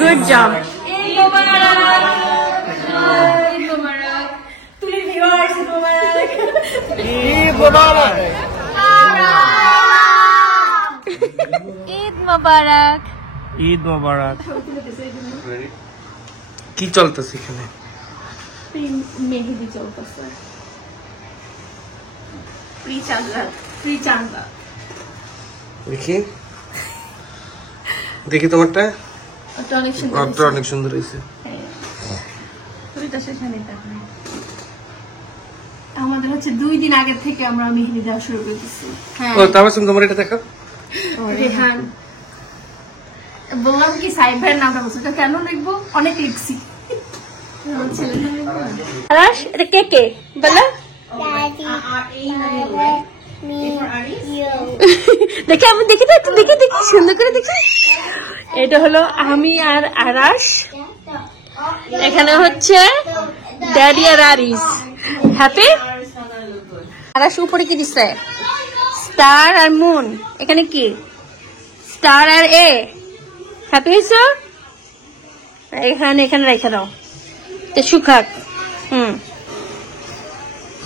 Good job. Eid মোবারক। ঈদ মোবারক। কি চলতেছে এখানে? মেহেদি চলতেছে। দেখি দেখি তোমারটা অনেক সুন্দর হয়েছে। আমাদের হচ্ছে 2 দিন আগে থেকে আমরা মেহেদি দেওয়া শুরু করে দিচ্ছি। হ্যাঁ তাবাসসুম তোমার এটা দেখো। রেহান বললাম কি সাইবার নামটা বলছো কেন লিখবো অনেক লিখছি। আরাশ এটা কে কে বলো দেখে আমি দেখি তো দেখি দেখি সুন্দর করে দেখি। এটা হলো আমি আর আরাশ, এখানে হচ্ছে ড্যাডি আর আরিস। হ্যাপি আরাশ উপরে কি দিচ্ছে স্টার আর মুন, এখানে কি স্টার আর এ। হ্যাপি হয়েছ এখানে এখানে রেখে দাও শুকাক।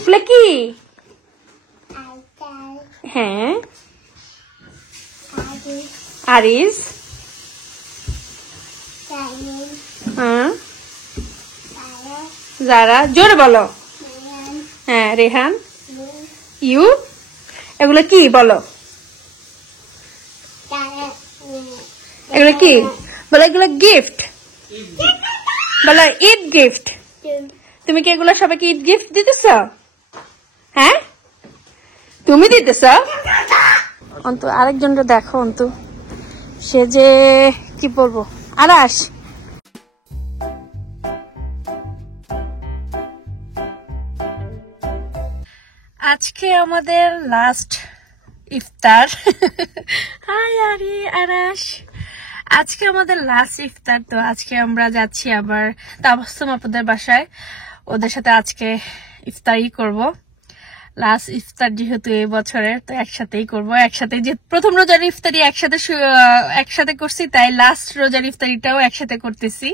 বলে কি হ্যাঁ আরিস হ্যাঁ যারা জোরে বলো। হ্যাঁ রেহান ইউ এগুলো কি বলো এগুলো কি বলো এগুলো গিফট বলো ঈদ গিফট। তুমি কি এগুলো সবাইকে ঈদ গিফট দিতেছ? হ্যাঁ তুমি দিতেছ? অন্তু আরেকজনটা দেখো অন্তু সে যে কি বলবো আরাশ আজকে আমাদের লাস্ট ইফতার। হাই আরি আরাশ আজকে আমাদের লাস্ট ইফতার। তো আজকে আমরা যাচ্ছি আবার তাবাসসুম আপুদের বাসায়, ওদের সাথে আজকে ইফতারই করব। লাস্ট ইফতার যেহেতু এই বছরের, তো একসাথেই করব। একসাথে যে প্রথম রোজার ইফতারি একসাথে করছি, তাই লাস্ট রোজার ইফতারিটাও একসাথে করতেছি।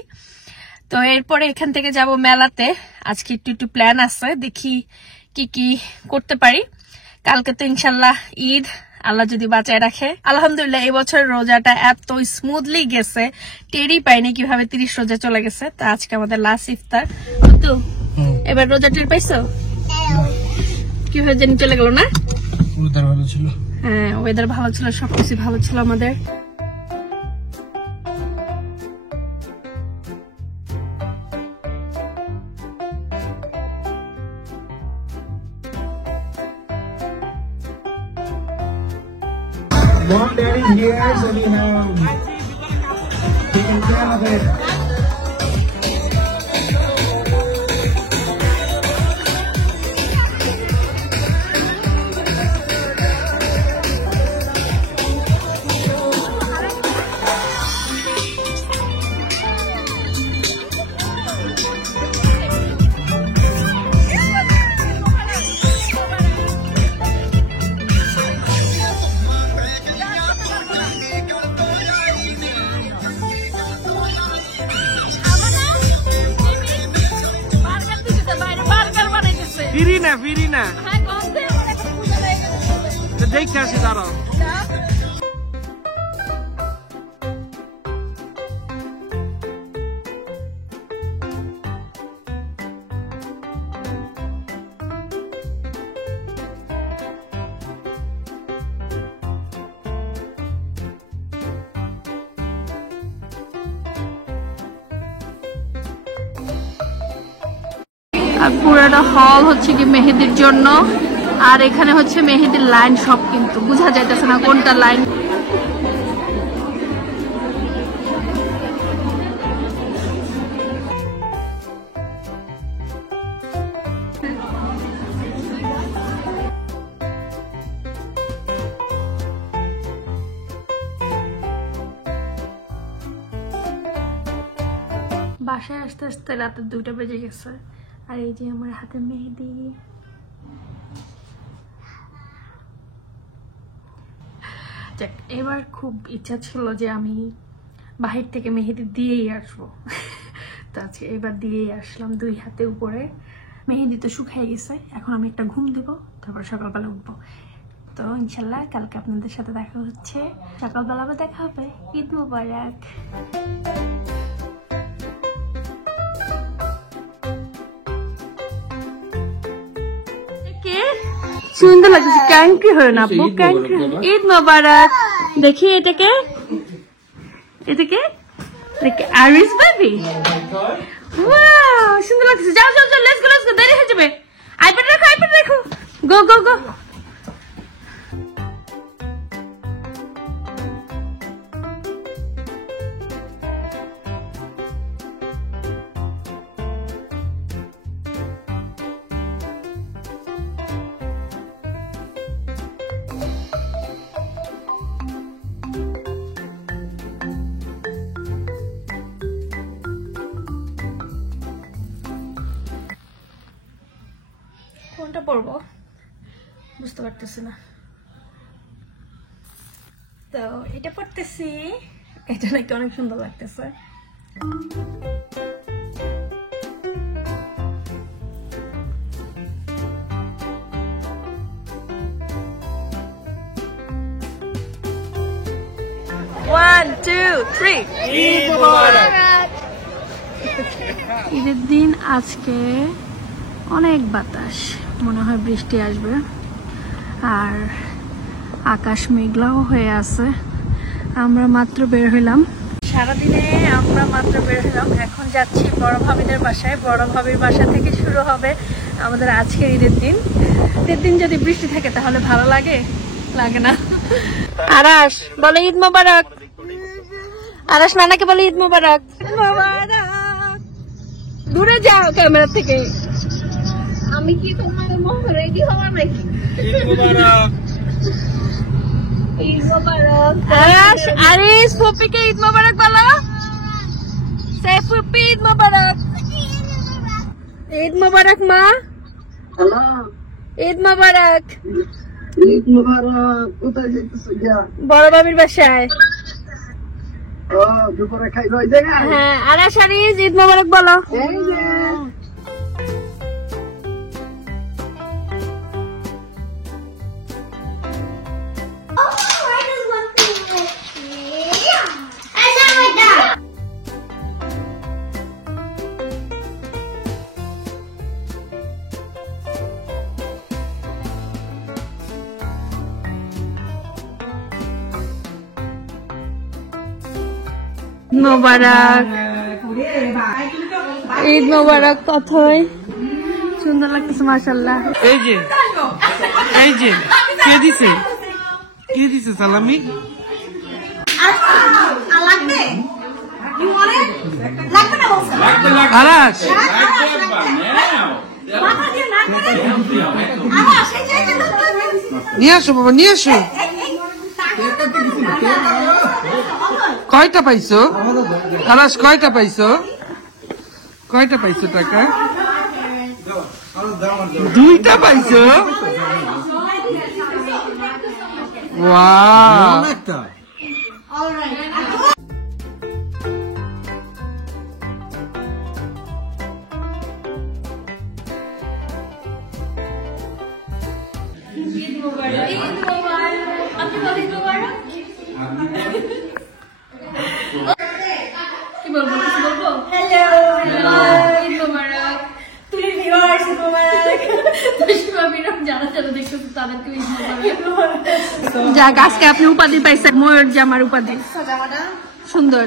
তো এরপরে এখান থেকে যাব মেলাতে। আজকে একটু প্ল্যান আছে, দেখি কি কি করতে পারি। কালকে তো ইনশাল্লাহ ঈদ, আল্লাহ যদি বাঁচায় রাখে। আলহামদুলিল্লাহ এই বছর রোজাটা এত স্মুথলি গেছে, টেরই পাইনি কিভাবে 30 রোজা চলে গেছে। তা আজকে আমাদের লাস্ট ইফতার। তো এবার রোজা টের পাইছো কিভাবে জানি চলে গেল না? ওয়েদার ভালো ছিল। হ্যাঁ ওয়েদার ভালো ছিল, সবকিছু ভালো ছিল আমাদের। Mom, Daddy here, so we have taken care of it. ফিরি না দেখে আসি দাঁড়াও। আর পুরোটা হল হচ্ছে কি মেহেদির জন্য, আর এখানে হচ্ছে মেহেদির লাইন সব, কিন্তু বোঝা যাইতেছে না কোনটা লাইন। বাসায় আস্তে আস্তে রাতে 2টা বেজে গেছে। আর এই যে আমার হাতে মেহেদি। যাক, এবার খুব ইচ্ছা ছিল যে আমি বাহির থেকে মেহেদি দিয়েই আসবো। তো আজকে এবার দিয়েই আসলাম 2 হাতে উপরে। মেহেদি তো শুকিয়ে গেছে, এখন আমি একটা ঘুম দেব, তারপর সকালবেলা উঠবো। তো ইনশাল্লাহ কালকে আপনাদের সাথে দেখা হচ্ছে, সকালবেলা আবার দেখা হবে। ঈদ মোবারক। সুন্দর লাগছে, ক্যাঙ্কি হয়ে না আপু, ক্যাঙ্কি। ঈদ মোবারক। দেখি এটাকে, এটাকে দেখি, আরিস বেবি। ওয়াও, সুন্দর লাগছে। যাও যাও যাও, লেটস গো লেটস গো, দেরি হয়ে যাবে। আইপ্যাড রাখো, আইপ্যাড রাখো, গো গো গো। কোনটা পরবো বুঝতে পারতেছি না, তো এটা পরতেছি। এটা নাকি অনেক সুন্দর লাগতেছে। One, two, three. ঈদের দিন আজকে অনেক বাতাস, মনে হয় বৃষ্টি আসবে, আর আকাশ মেঘলাও হয়ে আছে। আমরা মাত্র বের হইলাম, সারাদিনে আমরা মাত্র বের হইলাম। এখন যাচ্ছি বড় ভাবিদের বাসায়। বড় ভাবির বাসা থেকে শুরু হবে আমাদের আজকের ঈদের দিন। ঈদের দিন যদি বৃষ্টি থাকে তাহলে ভালো লাগে, লাগে না। আরাশ বলে ঈদ মোবারক। আরাশ নানাকে বলে ঈদ মোবারক। দূরে যাও ক্যামেরা থেকে। আমি কি তোমার রেডি হওয়া নাকি? ঈদ মোবারক। ঈদ মোবারক। আরিস, আরিস ফুপিকে ঈদ মোবারক বলো। সে ফুপি ঈদ মোবারক। ঈদ মোবারক মা। হ্যালো, ঈদ মোবারক। ঈদ মোবারক। কোথায় যাইতেছ? বড় বাবির বাসায়। ও, দুপুরে খাইলো ওই জায়গায়? হ্যাঁ। আরিস, আরিস ঈদ মোবারক বলো। এই যে মোবারক, ঈদ মোবারক। কথাই সুন্দর লাগতেছে মাশাআল্লাহ। এই যে, এই যে, কে দিছে? কে দিছে সালামি? আরাশ, নিয়ে আসো বাবা, নিয়ে আসো। কয়টা পাইছো আরাশ? কয়টা পাইছো? কয়টা পাইছো টাকা? 2টা পাইছো? ওয়াও, কি বলবো, কিছু বলবো? হ্যালো, ঈদ মোবারক। তুই ভিউয়ার্স ঈদ মোবারক। যারা যারা দেখতেছে তাদেরকে ঈদ মোবারক। যাক, আজকে আপনি উপাধি পাইছেন, ময়ূর জামার উপাধি। সুন্দর।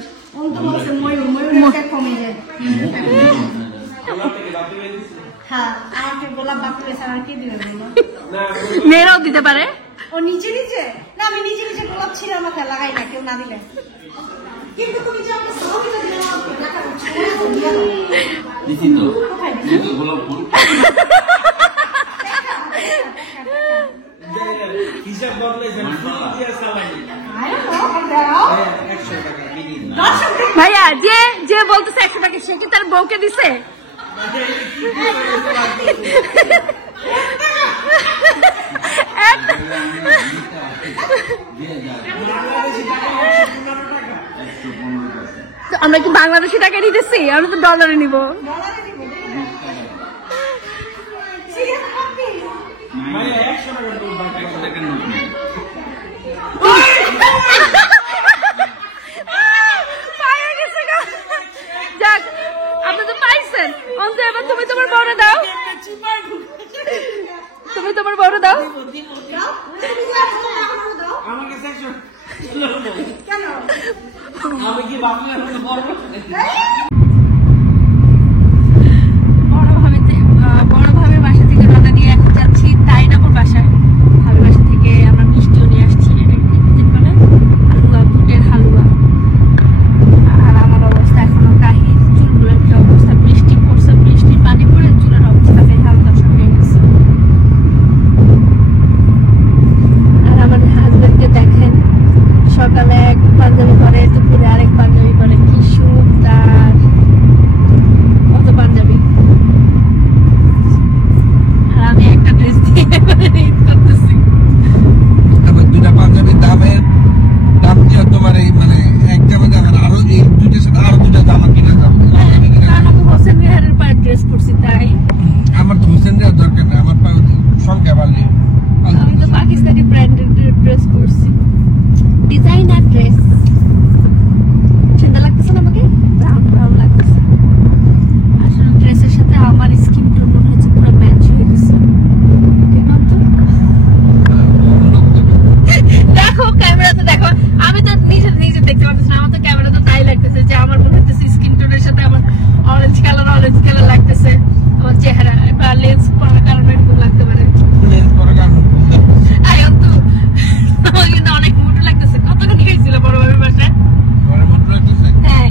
মেয়েরাও দিতে পারে। ও নিচে নিচে না, আমি নিচে নিচে গোলাপ ছিঁড়ে আমাকে লাগাই না, কেউ না দিলে। কিন্তু তুমি যে আমাকে ছবিটা দিলে না, দেখা যাচ্ছে দিছি তো গোলাপ ফুল হিসাব বদলাইছেন, ফুল দিয়া সালাই। ভাইয়া যে যে বলতেছে 100 টাকা, সে কি তার বউকে দিছে? আমরা কি বাংলাদেশি টাকা নিতেছি? আমরা তো ডলারে নিব। ডলারে দিব সিরিয়াস আপনি পায়ে গেছে গো। যাক আপনি তো পাইছেন। অন্ত এবার তুমি তোমার বড় দাও, তুমি তোমার বড় দাও। আমার কাছে 100 কেন আমি কি বাংলা বলবো বড় ভাবের বাসা থেকে রওনা দিয়ে এখন যাচ্ছি তাইনাপুর বাসায়। ভাবের বাসা থেকে আমরা মিষ্টিও নিয়ে আসছি, এটা কি বলে হালুয়া, বুটের হালুয়া। আর আমার অবস্থা এখনো কাহিল, চুলগুলোর কি অবস্থা, বৃষ্টি পড়ছে, বৃষ্টির পানি পড়ে চুলের অবস্থা বেহাল দশা হয়ে গেছে। আর আমাদের হাজবেন্ডকে দেখেন, সকালে এক পাঞ্জাবি পরে, দুপুরে আরেক পাঞ্জাবি পরে, কি সুখ তার, কত পাঞ্জাবি। আর আমি একটা ড্রেস দিয়ে ঈদ করতেছি। আমার দুটা পাঞ্জাবির দাম দিয়ে তোমার এই মানে এক জামা দেখান আরো এই দুইটার সাথে আরো দুটা জামা কিনা যাবো। কারণ আমি হোসেন বিহারের পায়ের ড্রেস পরছি তাই। আমার তো হোসেন দেওয়ার দরকার নেই, আমার সংখ্যা বাড়লে আমি তো পাকিস্তানি ব্র্যান্ডের ড্রেস পরছি, ডিজাইনার ড্রেস। সুন্দর লাগতেছে না আমাকে? ব্রাউন ব্রাউন লাগতেছে। আসলে ড্রেসের সাথে আমার স্কিন টোন মনে হচ্ছে পুরো ম্যাচ হয়ে গেছে। দেখো ক্যামেরাতে দেখো, আমি তো নিজে দেখতে পাচ্ছি না, আমার তো ক্যামেরা তো তাই লাগতেছে যে আমার মনে হচ্ছে স্কিন টোনের সাথে আমার অরেঞ্জ কালার লাগতেছে আমার চেহারা, বা লেন্স পরার কারণে এরকম লাগতে পারে। আমার কিন্তু অনেক মোটা লাগতেছে। কতক্ষণ খেয়েছিল বড় ভাবের বাসায়? হ্যাঁ,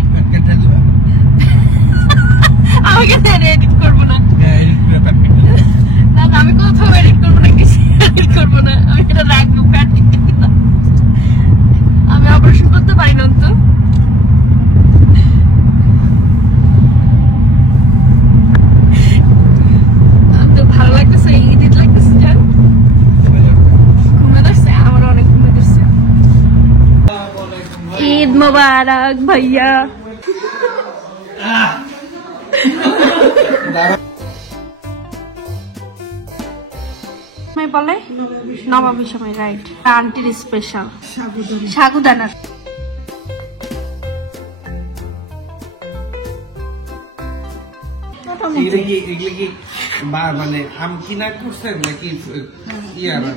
আমাকে এডিট করবো না, না আমি কোথাও এডিট করবো না, কিছু এডিট করবো না, আমি এটা রাখবো। আমি অপারেশন করতে পারি না তো। তো ভালো লাগতেছে, এডিট লাগতেছে। জান ঘুমে ধরছে, আমার অনেক ঘুমে ধরছে। ঈদ মোবারক ভাইয়া। বলে নবাবী সময়, রাইট। আন্টির স্পেশাল সাগুদানার। মানে আম কিনা করছেন নাকি ইয়ারা?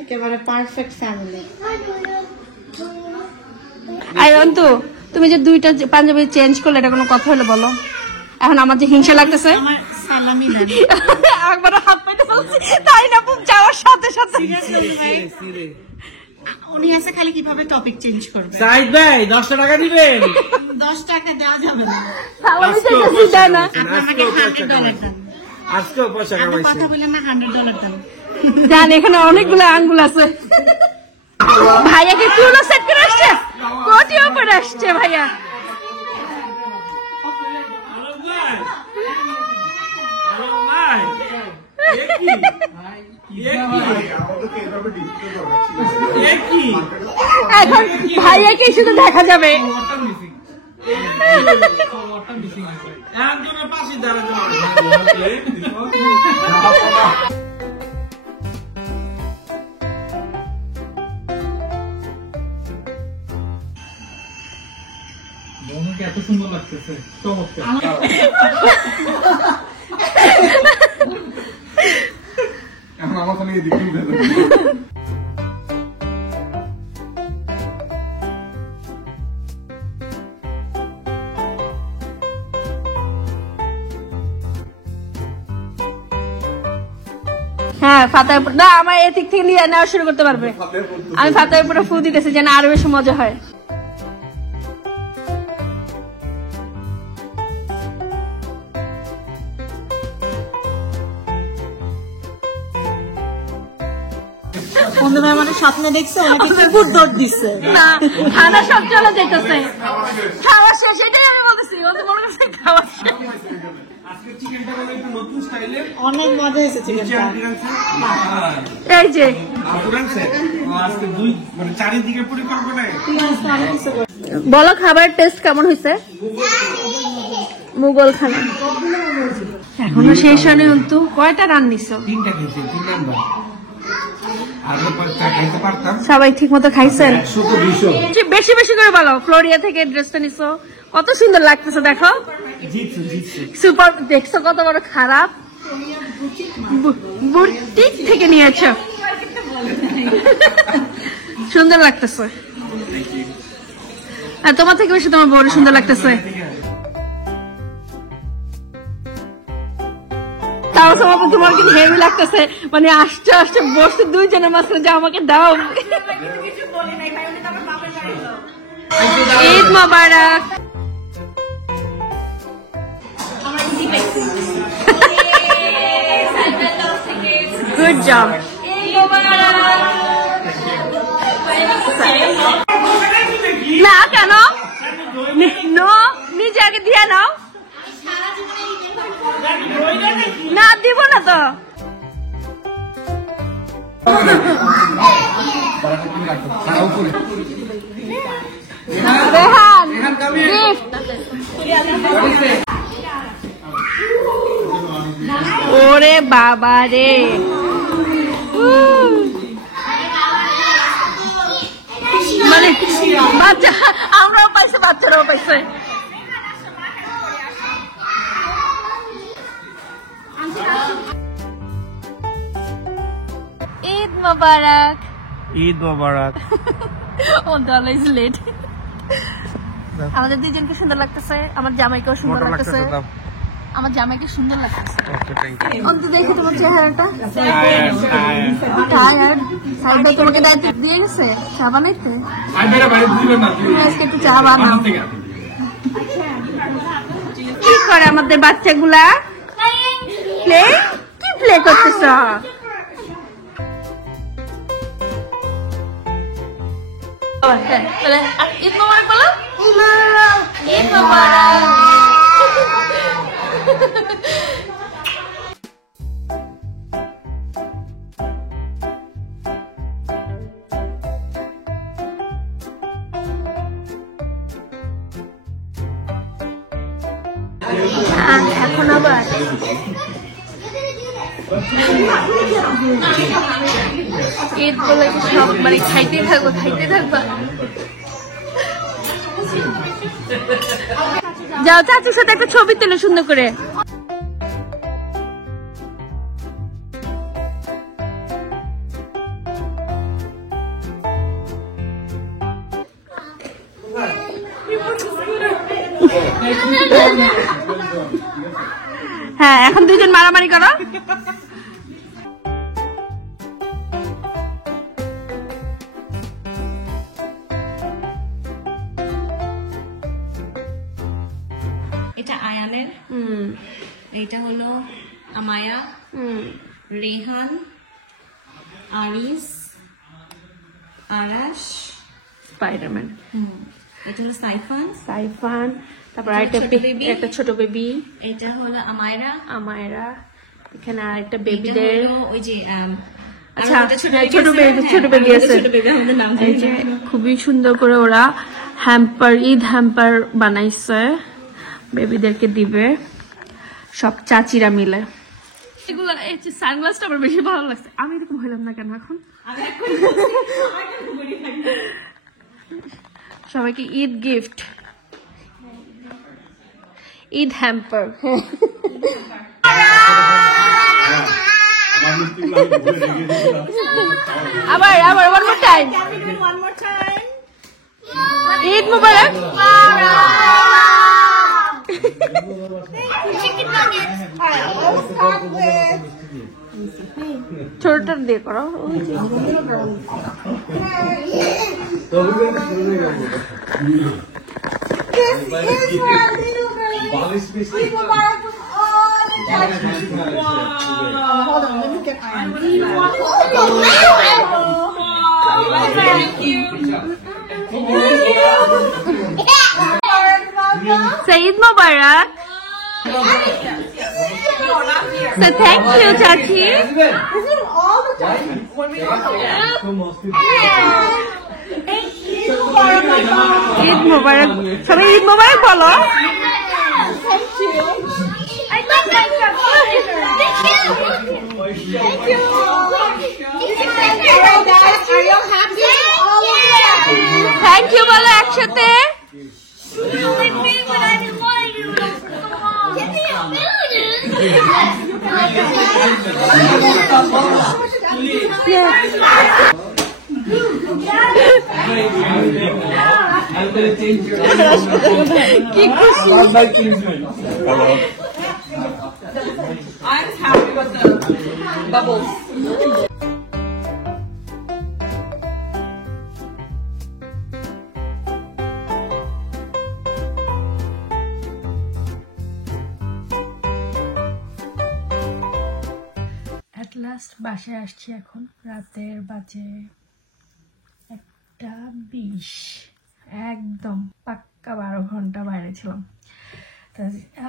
একেবারে পারফেক্ট ফ্যামিলি। আই অন্তু, তুমি যে দুইটা পাঞ্জাবি চেঞ্জ করলে এটা কোনো কথা হলো বলো? এখন আমার যে হিংসা লাগতেছে, সালামি দেন একবার হাত পাইতে বলছি তাই না, খুব যাওয়ার সাথে সাথে উনি আছে খালি কিভাবে টপিক চেঞ্জ করবে। সাইদ ভাই 10 টাকা দিবেন? 10 টাকা দেওয়া যাবে না, সালামি চাইতেছি তাই না। আমাকে $100 দেন। আজকেও পয়সা আপনি কামাইছেন। কথা বললেন না, $100 দেন। জান এখানে অনেকগুলো আঙ্গুল আছে। ভাইয়াকে চুলও সেট করে আসছে, কোটিও পরে আসছে ভাইয়া। এখন ভাইয়াকে শুধু দেখা যাবে। একজনের পাশে দাঁড়াতে এত সুন্দর লাগতেছে, চমৎকার। এখন আমার সঙ্গে দেখি হ্যাঁ ফাতায় না আমার এদিক থেকে নিয়ে নেওয়া শুরু করতে পারবে। আমি ফাতায় পুরো ফু দিতেছি যেন আরো বেশি মজা হয়। মানে স্বপ্নে দেখছে ওনাকে কুকুর দৌড় দিচ্ছে না খানা সব চলে যেতেছে, খাওয়া শেষ, এটাই আমি বলতেছি। ওদের মনে করছে খাওয়া শেষ। আজকে চিকেনটা হলো একটু নতুন স্টাইলে, অনেক মজা এসেছে এই যে আজকে দুই মানে চারিদিকে পরিকল্পনায়। বলো খাবার টেস্ট কেমন হয়েছে? মুঘল খানা এখনো শেষ হয়নি কিন্তু। কয়টা রান নিছো? 3টা খেয়েছি, 3 নাম্বার। আগে 5টা খাইতে পারতাম। সবাই ঠিক মতো খাইছেন? 100 তো 200 বেশি বেশি করে বলো। ফ্লোরিয়া থেকে ড্রেসটা নিছো, কত সুন্দর লাগতেছে দেখো। সুপার, দেখছো কত বড় খারাপ, বুটিক থেকে নিয়েছো, সুন্দর লাগতেছে। আর তোমার থেকে বেশি তোমার বড় সুন্দর লাগতেছে। তাও তোমার কিন্তু হেভি লাগতেছে, মানে আস্তে আস্তে বসতে দুইজনের মাঝখানে যে আমাকে দাও। ঈদ মোবারক। Good job. না কেন নো, নিজে আগে দিয়ে নাও। না দিব না তো। রেহান গিফট। ওরে বাবা রে, মানে বাচ্চা আমরাও পাইছে, বাচ্চারাও পাইছে। ঈদ মোবারক। ঈদ মোবারক। ও দাদা ইজ লেট। আমাদের দুইজনকে সুন্দর লাগতেছে, আমার জামাইকেও সুন্দর লাগতেছে, আমার জামাইকে সুন্দর লাগতেছে। অন্তত দেখো তোমার চেহারাটা। টায়ার্ড। সাইডে তোমাকে দায়িত্ব দিয়ে গেছে চা বানাইতে। আজকে একটু চা বানাও। কি করে আমাদের বাচ্চাগুলা? প্লে? কি প্লে করতেছ? ঈদ মোবারক বলো। ঈদ মোবারক। এখন আবার ঈদ বলে সব মানে খাইতেই থাকবো, খাইতে থাকবা। যাও চাচির সাথে একটা ছবি তুলে সুন্দর করে। হ্যাঁ এখন দুজন মারামারি করো। এটা আয়ানের, এটা হলো আমায়া, রেহান, আরিস, আরাশ, স্পাইডারম্যান। এটা হলো সাইফান, সাইফান, তারপর একটা ছোট বেবি, এটা হলো আমায়রা, আমায়রা, এখানে আরেকটা বেবি এটা দের। হলো ওই যে আচ্ছা ছোট বেবি আছে। এই যে খুবই সুন্দর করে ওরা হ্যাম্পার, ঈদ হ্যাম্পার বানাইছে, বেবিদেরকে দিবে সব চাচিরা মিলে। এগুলো এই যে সানগ্লাসটা আমার বেশি ভালো লাগছে। আমি এরকম হইলাম না কেন এখন? সবাইকে ঈদ গিফট, ঈদ হ্যাম্পার। আবার one more time. Eid Mobarak. Chicken nuggets. All right, let's start with ছোটটা দিয়ে করো। ওই যে। This is my little girl. Eid Mubarak from all the countries. Hold on, let me get my Thank you. Say Eid Mubarak. So thank you, Chachi. This is all the time. Eid Mubarak. সবাই Eid Mubarak বলো। Thank you. I love my Thank you. Hello guys, are you happy? All of you happy? Thank you বলো একসাথে। You with me when I didn't want you. Give me a I'm gonna change your I'm happy with the bubbles. At last বাসায় আসছি এখন। রাতের বাজে 1:20। একদম পাক্কা 12 ঘন্টা বাইরে ছিলাম।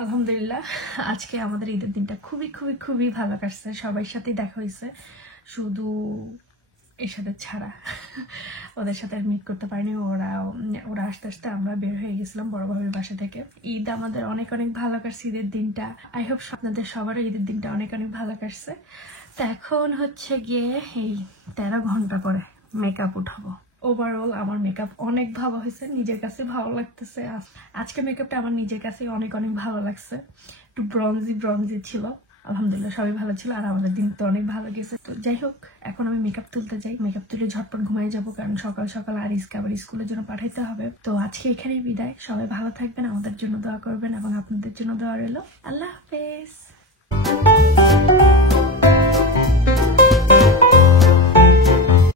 আলহামদুলিল্লাহ আজকে আমাদের ঈদের দিনটা খুবই খুবই খুবই ভালো কাটছে। সবার সাথেই দেখা হয়েছে, শুধু এর সাথে ছাড়া। ওদের সাথে মিট করতে পারিনি। ওরা আস্তে আস্তে আমরা বের হয়ে গেছিলাম বড় ভাবির বাসা থেকে। ঈদ আমাদের অনেক অনেক ভালো কাটছে ঈদের দিনটা। আই হোপ আপনাদের সবারও ঈদের দিনটা অনেক অনেক ভালো কাটছে। তো এখন হচ্ছে গিয়ে এই 13 ঘন্টা পরে মেকআপ উঠাবো। ওভারঅল আমার মেকআপ অনেক ভালো হয়েছে, নিজের কাছে ভালো লাগতেছে। আজকে মেকআপটা আমার নিজের কাছে অনেক অনেক ভালো লাগছে। একটু ব্রঞ্জি ছিল। আলহামদুলিল্লাহ সবই ভালো ছিল, আর আমাদের দিন তো অনেক ভালো গেছে। তো যাই হোক এখন আমি মেকআপ তুলতে যাই। মেকআপ তুলে ঝটপট ঘুমাই যাবো, কারণ সকাল সকাল আরিসকে আবার স্কুলের জন্য পাঠাইতে হবে। তো আজকে এখানেই বিদায়। সবাই ভালো থাকবেন, আমাদের জন্য দোয়া করবেন এবং আপনাদের জন্য দোয়া রইল। আল্লাহ হাফেজ।